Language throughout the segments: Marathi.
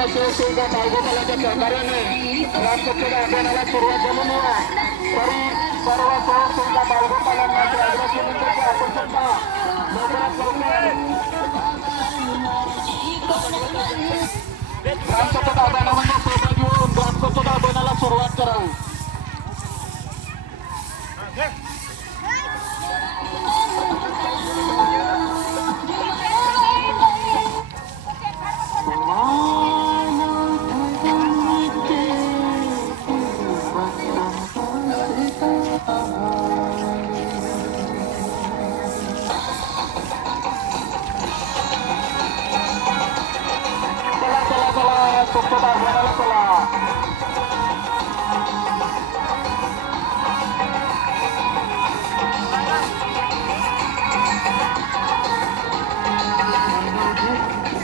सर्व शिवसेना बाळगोपालाच्या सहकार्याने ग्रामपंचायत अभियानाला सुरुवात झालेली आहे. तरी सर्व शिवसेना बाळगोपालांना आग्रह आपण सुद्धा लवकरात लवकर ग्रामपंचायत अभियानामध्ये सहभागी होऊन ग्रामपंचायत अभियानाला सुरुवात करावी. स्वच्छता अभियानाला चला.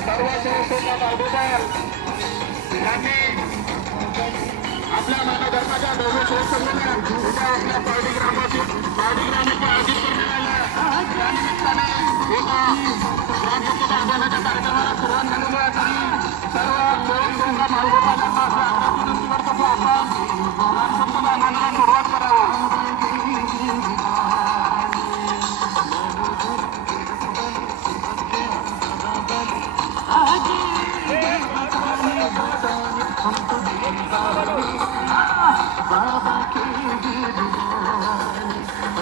सर्व शिवसेना बाळगोपाल यांनी आपल्या मानधर्माच्या दोघे शिवसेनेला उद्या आपल्या पार्टी ग्रामाची आयोजित करण्यात आल्या. त्यानिमित्ताने एका ग्रामपंचायत अभियानाच्या कार्यक्रमाला सुरुवात झालेली आहे. सर्व शिवसेना बाळगोपालांना विनंती करतो की आपण ग्रामपंचायत अभियानाला सुरुवात करावी. Baba